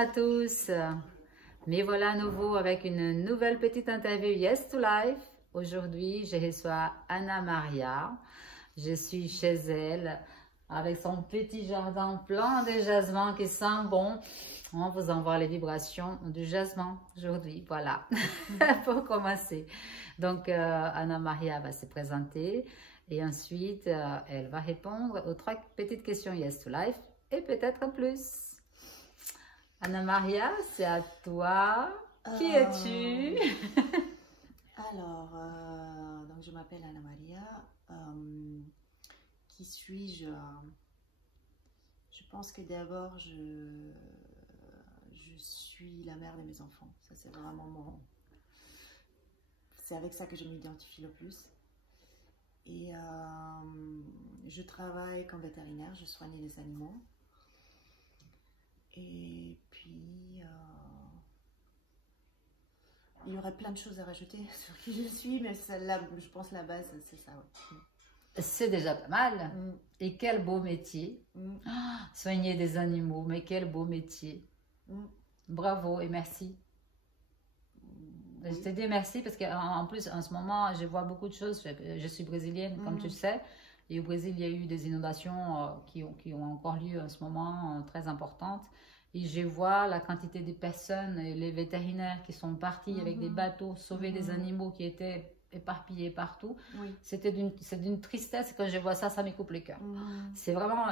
à tous. Me voilà à nouveau avec une nouvelle petite interview Yes to Life. Aujourd'hui, je reçois Anna Maria. Je suis chez elle avec son petit jardin plein de jasmin qui sent bon. On vous envoie les vibrations du jasmin aujourd'hui. Voilà, pour commencer. Donc, Anna Maria va se présenter et ensuite, elle va répondre aux 3 petites questions Yes to Life et peut-être plus. Anna Maria, c'est à toi. Qui es-tu? Alors, donc je m'appelle Anna Maria. Qui suis-je? Je pense que d'abord, je suis la mère de mes enfants. Ça, c'est vraiment mon... C'est avec ça que je m'identifie le plus. Et je travaille comme vétérinaire, je soigne les animaux. Et puis, il y aurait plein de choses à rajouter sur qui je suis, mais celle-là, je pense la base, c'est ça. Ouais. C'est déjà pas mal. Et quel beau métier. Soigner des animaux, mais quel beau métier. Bravo et merci. Je te dis merci parce qu'en plus, en ce moment, je vois beaucoup de choses. Je suis brésilienne, comme tu le sais. Et au Brésil, il y a eu des inondations qui ont encore lieu en ce moment, très importantes. Et je vois la quantité de personnes, les vétérinaires qui sont partis avec des bateaux, sauver des animaux qui étaient éparpillés partout. C'est d'une tristesse. Quand je vois ça, ça me coupe le cœur. C'est vraiment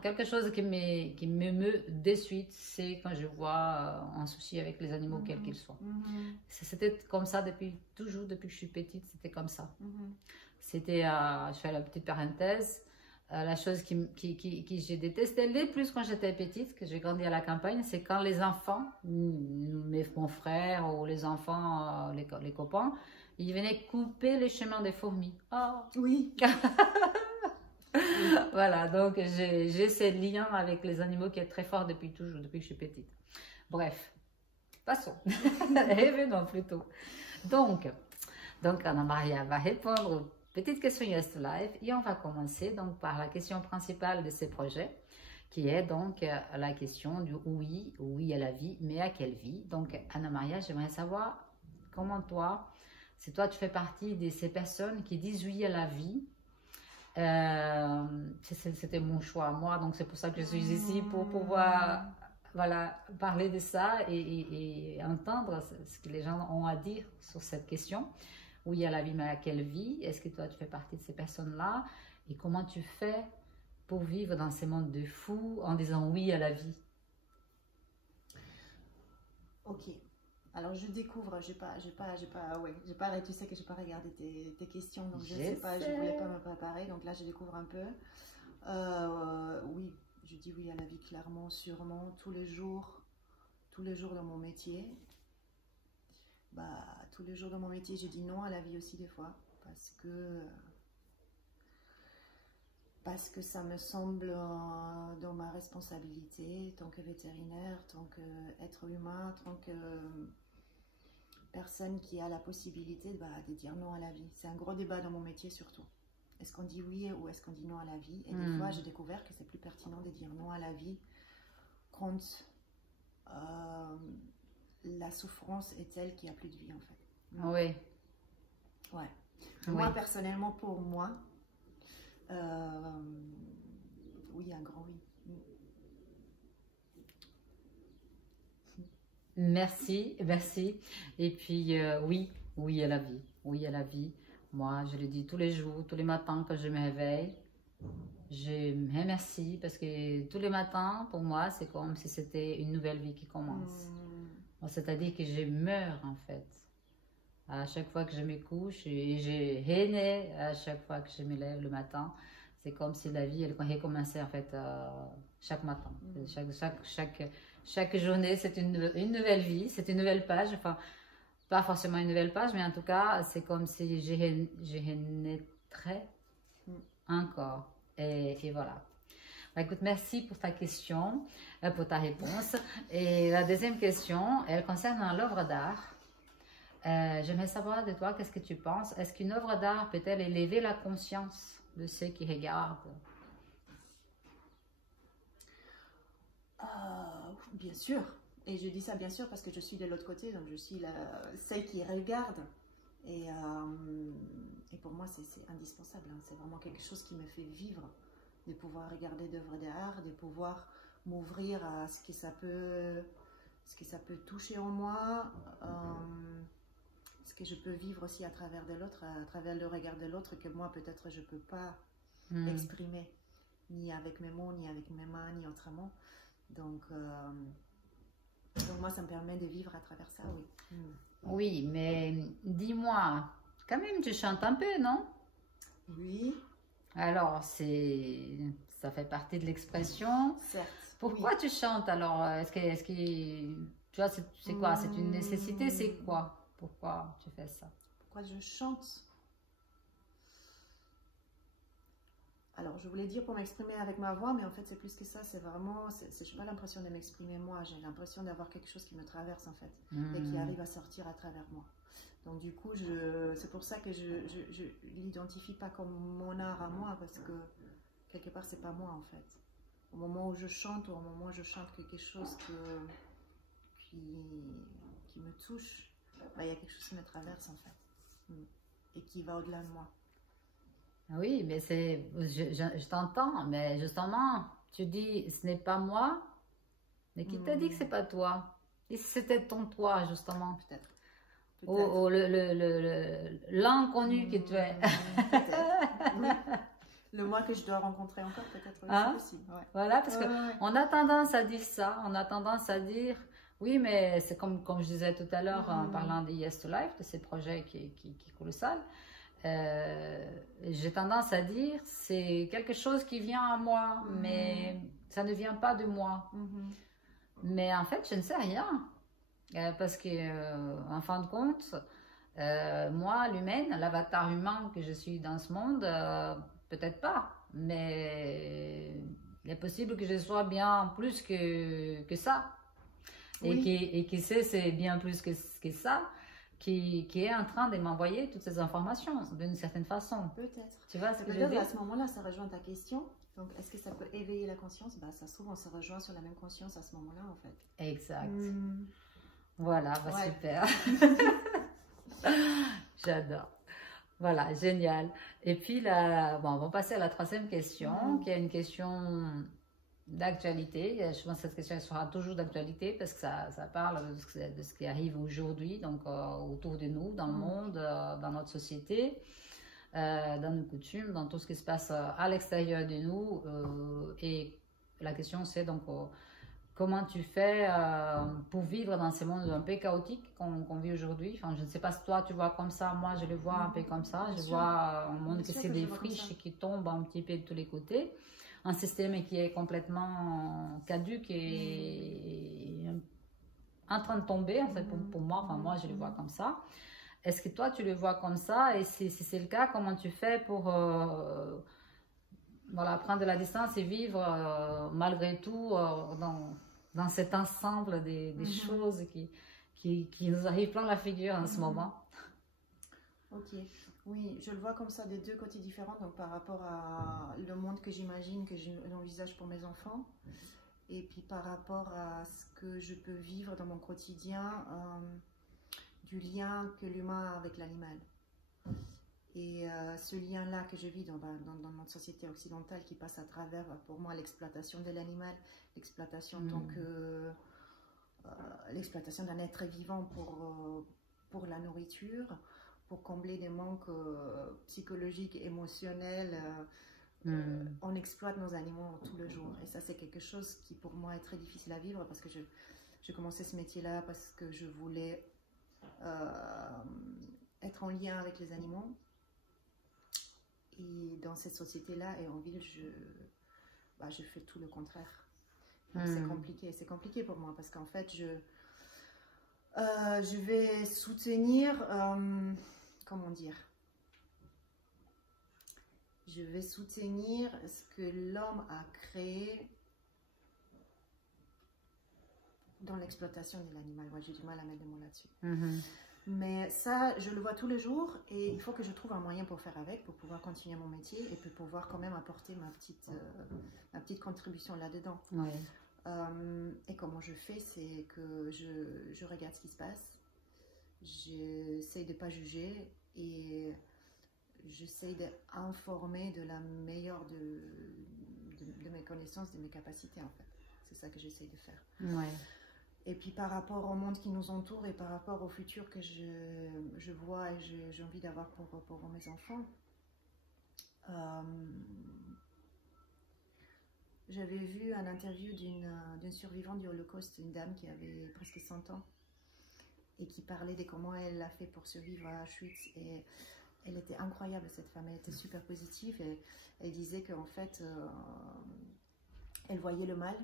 quelque chose qui m'émeut de suite. C'est quand je vois un souci avec les animaux, quels qu'ils soient. C'était comme ça toujours, depuis que je suis petite, c'était comme ça. C'était, je fais la petite parenthèse, la chose que j'ai détesté le plus quand j'étais petite, que j'ai grandi à la campagne, c'est quand les enfants, mon frère ou les enfants, les copains, ils venaient couper les chemins des fourmis. Oh. Oui. Voilà, donc j'ai ce lien avec les animaux qui est très fort depuis toujours, depuis que je suis petite. Bref, passons. Revenons plutôt. Donc Anna Maria va répondre. Petite question Yes to Life et on va commencer donc par la question principale de ce projet qui est donc la question du oui à la vie, mais à quelle vie? Donc Anna Maria, j'aimerais savoir comment toi, si toi tu fais partie de ces personnes qui disent oui à la vie. C'était mon choix à moi, donc c'est pour ça que je suis ici pour pouvoir parler de ça et entendre ce que les gens ont à dire sur cette question. Oui à la vie, mais à quelle vie? Est-ce que toi, tu fais partie de ces personnes-là? Et comment tu fais pour vivre dans ces mondes de fous en disant oui à la vie? Ok. Alors, je découvre, tu sais que j'ai pas regardé tes questions, donc je sais pas, je voulais pas me préparer, donc là, je découvre un peu. Oui, je dis oui à la vie clairement, sûrement, tous les jours dans mon métier. Tous les jours dans mon métier, je dis non à la vie aussi des fois, parce que ça me semble dans ma responsabilité, tant que vétérinaire, tant qu'être humain, tant que personne qui a la possibilité de dire non à la vie. C'est un gros débat dans mon métier surtout. Est-ce qu'on dit oui ou est-ce qu'on dit non à la vie? Et des fois, j'ai découvert que c'est plus pertinent de dire non à la vie quand la souffrance est telle qu'il n'y a plus de vie en fait. Oui. Ouais. Moi, personnellement, pour moi, oui, un grand oui. Merci. Et puis, oui à la vie. Oui à la vie. Moi, je le dis tous les jours, tous les matins quand je me réveille. Je me remercie parce que tous les matins, pour moi, c'est comme si c'était une nouvelle vie qui commence. C'est-à-dire que je meurs en fait. À chaque fois que je me couche et je renais à chaque fois que je me lève le matin. C'est comme si la vie, elle recommençait en fait chaque matin. Chaque journée, c'est une nouvelle vie, c'est une nouvelle page. Enfin, pas forcément une nouvelle page, mais en tout cas, c'est comme si je renaîtrais encore. Et voilà. Écoute, merci pour ta question, pour ta réponse. Et la deuxième question, elle concerne l'œuvre d'art. J'aimerais savoir de toi, qu'est-ce que tu penses? Est-ce qu'une œuvre d'art peut-elle élever la conscience de ceux qui regardent? Bien sûr. Et je dis ça bien sûr parce que je suis de l'autre côté, donc je suis celle qui regarde. Et pour moi, c'est indispensable. Hein. C'est vraiment quelque chose qui me fait vivre, de pouvoir regarder d'œuvres d'art, de pouvoir m'ouvrir à ce que ça peut toucher en moi, ce que je peux vivre aussi à travers de l'autre, à travers le regard de l'autre que moi peut-être je peux pas exprimer, ni avec mes mots, ni avec mes mains, ni autrement. Donc moi, ça me permet de vivre à travers ça, oui. Oui, mais dis-moi, quand même, tu chantes un peu, non? Oui. Alors, ça fait partie de l'expression. Certes. Pourquoi tu chantes alors? Est-ce que tu vois, c'est quoi? C'est une nécessité? C'est quoi? Pourquoi tu fais ça? Pourquoi je chante? Alors, je voulais dire pour m'exprimer avec ma voix, mais en fait, c'est plus que ça. C'est vraiment, je n'ai pas l'impression de m'exprimer moi. J'ai l'impression d'avoir quelque chose qui me traverse, en fait, et qui arrive à sortir à travers moi. Donc, du coup, c'est pour ça que je ne l'identifie pas comme mon art à moi, parce que, quelque part, c'est pas moi, en fait. Au moment où je chante, ou au moment où je chante quelque chose qui me touche, bah, il y a quelque chose qui me traverse, en fait, et qui va au-delà de moi. Oui, mais je t'entends, mais justement, tu dis, ce n'est pas moi, mais qui t'a dit que c'est pas toi? Et si c'était ton toi, justement? Peut-être. Ou l'inconnu que tu es. Peut-être. Oui. Le moi que je dois rencontrer encore, peut-être. Hein? C'est possible. Ouais. Voilà, parce qu'on a tendance à dire ça, on a tendance à dire, oui, mais c'est comme je disais tout à l'heure en parlant de Yes to Life, de ces projets qui est colossal. J'ai tendance à dire c'est quelque chose qui vient à moi, mais ça ne vient pas de moi. Mais en fait, je ne sais rien. Parce que, en fin de compte, moi, l'humaine, l'avatar humain que je suis dans ce monde, peut-être pas. Mais il est possible que je sois bien plus que ça. Oui. Et qui sait, c'est bien plus que ça. Qui est en train de m'envoyer toutes ces informations d'une certaine façon. Peut-être. Tu vois ce que je veux dire? À ce moment-là, ça rejoint ta question. Donc, est-ce que ça peut éveiller la conscience? Bah, ça se trouve, on se rejoint sur la même conscience à ce moment-là, en fait. Exact. Voilà, bah ouais. Super. J'adore. Voilà, génial. Et puis là, bon, on va passer à la troisième question, qui est une question d'actualité. Je pense que cette question sera toujours d'actualité parce que ça parle de ce qui arrive aujourd'hui, donc autour de nous, dans le monde, dans notre société, dans nos coutumes, dans tout ce qui se passe à l'extérieur de nous. Et la question c'est donc comment tu fais pour vivre dans ce monde un peu chaotique qu'on vit aujourd'hui. Enfin, je ne sais pas si toi tu vois comme ça, moi je le vois un peu comme ça. Je vois un monde qui c'est des friches qui tombent un petit peu de tous les côtés. Un système qui est complètement caduque et en train de tomber, en fait, pour moi. Enfin, moi, je le vois comme ça. Est-ce que toi, tu le vois comme ça? Et si c'est le cas, comment tu fais pour voilà, prendre de la distance et vivre malgré tout dans cet ensemble des choses qui nous arrivent plein la figure en ce moment? Ok. Oui, je le vois comme ça des deux côtés différents, donc par rapport à le monde que j'imagine, que j'envisage pour mes enfants, et puis par rapport à ce que je peux vivre dans mon quotidien, du lien que l'humain a avec l'animal. Et ce lien-là que je vis dans notre société occidentale qui passe à travers, pour moi, l'exploitation de l'animal, l'exploitation l'exploitation d'un être vivant pour la nourriture, pour combler des manques psychologiques, émotionnels. On exploite nos animaux tout le jour. Et ça, c'est quelque chose qui, pour moi, est très difficile à vivre parce que j'ai commencé ce métier-là parce que je voulais être en lien avec les animaux. Et dans cette société-là et en ville, je fais tout le contraire. C'est compliqué. C'est compliqué pour moi parce qu'en fait, je vais soutenir... comment dire, je vais soutenir ce que l'homme a créé dans l'exploitation de l'animal. Moi, j'ai du mal à mettre des mots là-dessus. Mais ça, je le vois tous les jours et il faut que je trouve un moyen pour faire avec, pour pouvoir continuer mon métier et pour pouvoir quand même apporter ma petite contribution là-dedans. Et comment je fais, c'est que je regarde ce qui se passe, j'essaie de ne pas juger et j'essaie d'informer de la meilleure de mes connaissances, de mes capacités en fait. C'est ça que j'essaie de faire. Ouais. Et puis par rapport au monde qui nous entoure et par rapport au futur que je vois et j'ai envie d'avoir pour mes enfants, j'avais vu un interview d'une survivante du Holocauste, une dame qui avait presque 100 ans et qui parlait de comment elle a fait pour survivre à Auschwitz. Et elle était incroyable, cette femme, elle était super positive et elle disait qu'en fait, elle voyait le mal,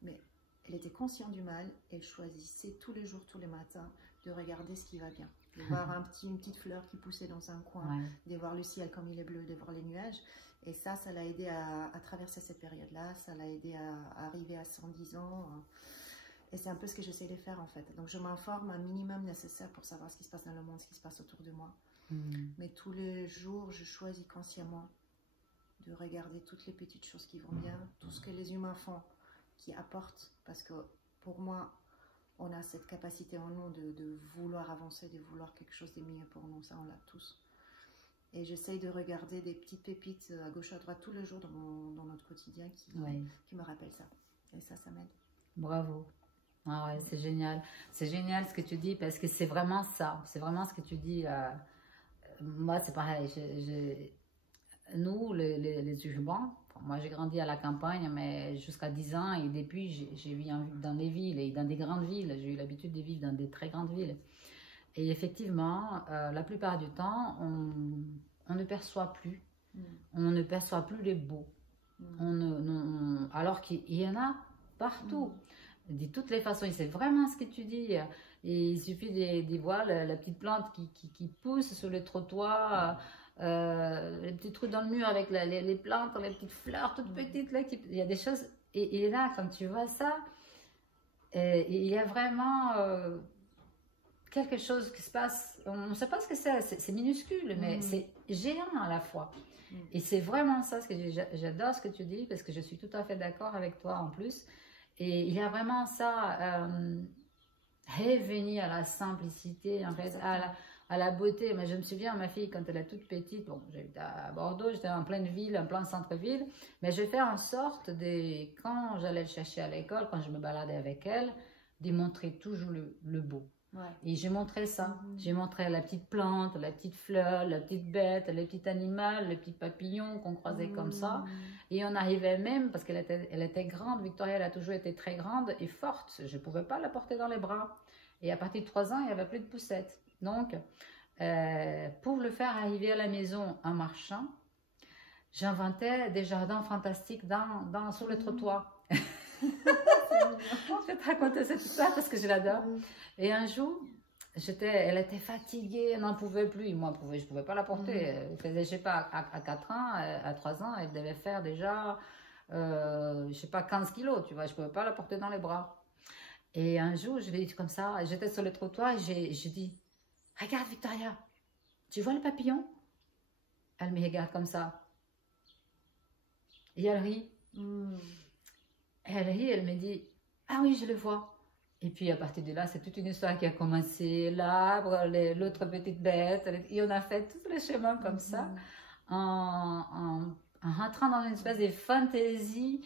mais elle était consciente du mal, elle choisissait tous les jours, tous les matins, de regarder ce qui va bien. De voir une petite fleur qui poussait dans un coin, Ouais. de voir le ciel comme il est bleu, de voir les nuages. Et ça l'a aidé à traverser cette période-là, ça l'a aidé à arriver à 110 ans. Et c'est un peu ce que j'essaie de faire en fait. Donc je m'informe un minimum nécessaire pour savoir ce qui se passe dans le monde, ce qui se passe autour de moi. Mais tous les jours, je choisis consciemment de regarder toutes les petites choses qui vont bien, tout ce que les humains font, qui apportent. Parce que pour moi, on a cette capacité en nous de vouloir avancer, de vouloir quelque chose de mieux pour nous. Ça, on l'a tous. Et j'essaye de regarder des petites pépites à gauche à droite tous les jours dans notre quotidien qui me rappellent ça. Et ça m'aide. Bravo. Ah ouais, c'est génial. C'est génial ce que tu dis parce que c'est vraiment ça. C'est vraiment ce que tu dis. Moi, c'est pareil. Nous, les urbains, moi j'ai grandi à la campagne, mais jusqu'à 10 ans et depuis j'ai vécu dans les villes et dans des grandes villes. J'ai eu l'habitude de vivre dans des très grandes villes. Et effectivement, la plupart du temps, on ne perçoit plus. On ne perçoit plus les beaux. Alors qu'il y en a partout. De toutes les façons, c'est vraiment ce que tu dis. Et il suffit de voir la petite plante qui pousse sur le trottoir, les petits trous dans le mur avec les plantes, les petites fleurs toutes petites. Là, il y a des choses. Et là, quand tu vois ça, il y a vraiment quelque chose qui se passe. On ne sait pas ce que c'est minuscule, mais c'est géant à la fois. Et c'est vraiment ça, ce que j'adore ce que tu dis, parce que je suis tout à fait d'accord avec toi en plus. Et il y a vraiment ça, revenir à la simplicité, en fait, à la beauté. Mais je me souviens, ma fille, quand elle est toute petite, bon, j'habite à Bordeaux, j'étais en pleine ville, en plein centre-ville, mais je fais en sorte, quand j'allais le chercher à l'école, quand je me baladais avec elle, de montrer toujours le beau. Ouais. Et j'ai montré ça. J'ai montré la petite plante, la petite fleur, la petite bête, le petit animal, le petit papillon qu'on croisait comme ça. Et on arrivait même, parce qu'elle était grande, Victoria, elle a toujours été très grande et forte. Je ne pouvais pas la porter dans les bras. Et à partir de 3 ans, il n'y avait plus de poussettes. Donc, pour le faire arriver à la maison en marchant, j'inventais des jardins fantastiques sur le trottoir. Je vais te raconter cette histoire parce que je l'adore. Et un jour, elle était fatiguée, elle n'en pouvait plus. Moi, je ne pouvais pas la porter. Elle faisait, je sais pas, à 4 ans, à 3 ans, elle devait faire déjà, je sais pas, 15 kilos, tu vois. Je ne pouvais pas la porter dans les bras. Et un jour, je l'ai dit comme ça, j'étais sur le trottoir et j'ai dit, regarde Victoria, tu vois le papillon? Elle me regarde comme ça. Et elle rit. Elle rit, elle me dit, ah oui, je le vois. Et puis à partir de là, c'est toute une histoire qui a commencé, l'arbre, l'autre petite bête, et on a fait tout le chemin comme ça, en rentrant dans une espèce de fantaisie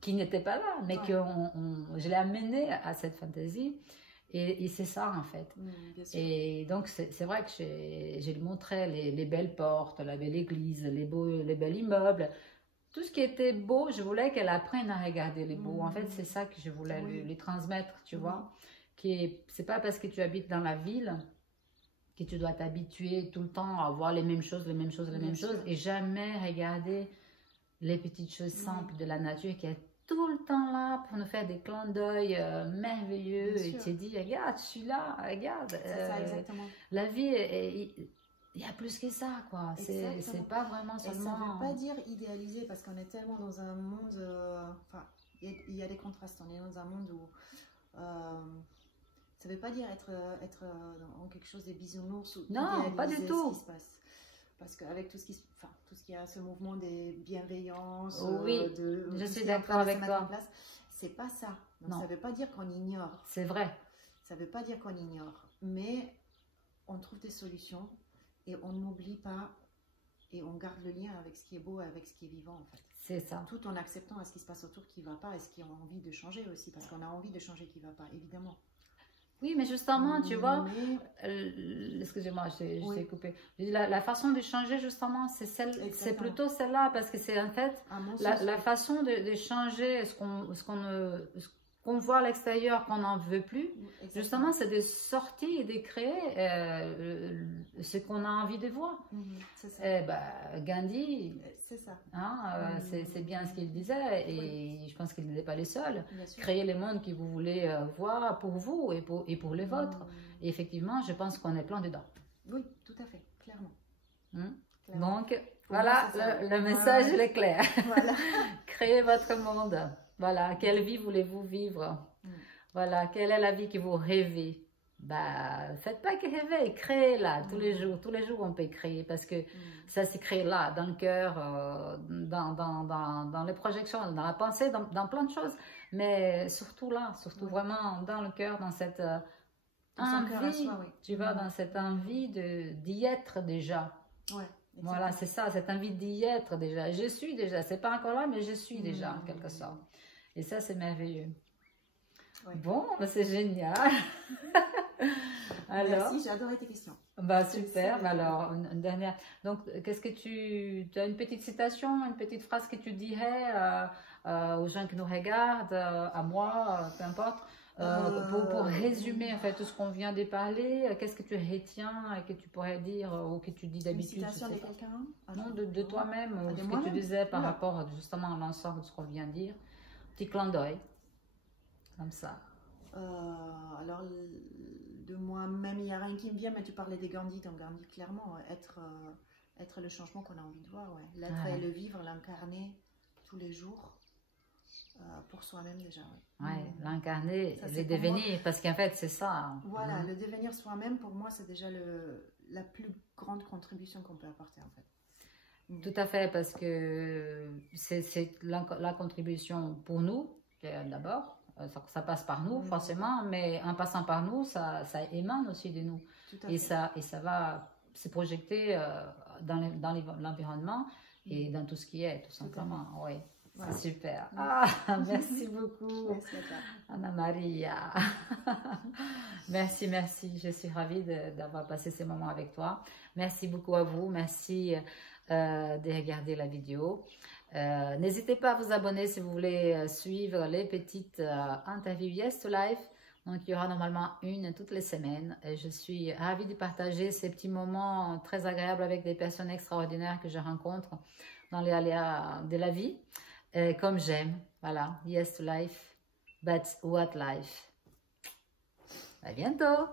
qui n'était pas là, mais que je l'ai amenée à cette fantaisie. Et c'est ça en fait. Et donc c'est vrai que j'ai montré les belles portes, la belle église, les belles immeubles. Tout ce qui était beau, je voulais qu'elle apprenne à regarder les beaux. En fait, c'est ça que je voulais lui transmettre, tu vois. C'est pas parce que tu habites dans la ville que tu dois t'habituer tout le temps à voir les mêmes choses, et jamais regarder les petites choses simples de la nature qui est tout le temps là pour nous faire des clins d'œil merveilleux. Et tu te dis, regarde, je suis là, regarde. C'est ça, exactement. La vie il y a plus que ça, quoi. C'est pas vraiment seulement... Et ça veut pas dire idéaliser, parce qu'on est tellement dans un monde... Enfin, il y a des contrastes. On est dans un monde où... ça veut pas dire être dans quelque chose de bisounours ou non, pas du tout. Ce qui se passe. Parce qu'avec tout ce qui a ce mouvement des bienveillances, oui, je suis d'accord avec toi. C'est pas ça. Donc, non. Ça veut pas dire qu'on ignore. C'est vrai. Ça veut pas dire qu'on ignore. Mais on trouve des solutions et on n'oublie pas et on garde le lien avec ce qui est beau, avec ce qui est vivant en fait. C'est ça. Tout en acceptant ce qui se passe autour qui ne va pas et ce qui a envie de changer aussi, parce qu'on a envie de changer qui ne va pas, évidemment. Oui, mais justement, tu vois, excusez-moi, je t'ai coupé. La façon de changer, justement, c'est plutôt celle-là, parce que c'est en fait la façon de changer ce qu'on voit à l'extérieur, qu'on n'en veut plus. Exactement. Justement, c'est de sortir et de créer ce qu'on a envie de voir. C'est ça. Gandhi, c'est ça. Hein, c'est bien ce qu'il disait, et je pense qu'il n'était pas les seuls. Créer le monde que vous voulez voir pour vous et pour les vôtres. Et effectivement, je pense qu'on est plein dedans. Oui, tout à fait, clairement. Donc, voilà, le message il est clair. Voilà. Créez votre monde. Voilà, quelle vie voulez-vous vivre? Voilà, quelle est la vie que vous rêvez? Faites pas que rêver, créez-la tous les jours. Tous les jours, on peut créer parce que ça s'est créé là, dans le cœur, dans les projections, dans la pensée, dans plein de choses. Mais surtout là, vraiment dans le cœur, dans cette envie, tu vois, dans cette envie d'y être déjà. Voilà, c'est ça, cette envie d'y être déjà. Je suis déjà, c'est pas encore là, mais je suis déjà en quelque sorte. Et ça, c'est merveilleux. Bon, c'est génial. Alors, merci, j'ai adoré tes questions. Super. Alors, une dernière. Donc, qu'est-ce que tu as une petite citation, une petite phrase que tu dirais aux gens qui nous regardent, à moi, peu importe, pour résumer en fait tout ce qu'on vient de parler, qu'est-ce que tu retiens et que tu pourrais dire ou que tu dis d'habitude? Une citation de quelqu'un? Non, de toi-même, ce que tu disais par rapport justement à l'ensemble de ce qu'on vient de dire. Petit clin d'œil, comme ça. Alors, de moi-même, il n'y a rien qui me vient, mais tu parlais des Gandhi. Donc, Gandhi, clairement, être le changement qu'on a envie de voir. L'être et le vivre, l'incarner tous les jours pour soi-même déjà. L'incarner, le devenir, parce qu'en fait, c'est ça. Voilà, le devenir soi-même, pour moi, c'est déjà la plus grande contribution qu'on peut apporter, en fait. Tout à fait, parce que c'est la contribution pour nous, d'abord. Ça passe par nous, forcément, mais en passant par nous, ça émane aussi de nous. Et ça va se projeter dans l'environnement et dans tout ce qui est, tout simplement. Oui, voilà. C'est super. Merci beaucoup, Anna Maria. Merci. Je suis ravie d'avoir passé ces moments avec toi. Merci beaucoup à vous. Merci de regarder la vidéo. N'hésitez pas à vous abonner si vous voulez suivre les petites interviews Yes to Life. Donc, il y aura normalement une toutes les semaines. Et je suis ravie de partager ces petits moments très agréables avec des personnes extraordinaires que je rencontre dans les aléas de la vie. Comme j'aime. Voilà. Yes to Life. But what life? À bientôt!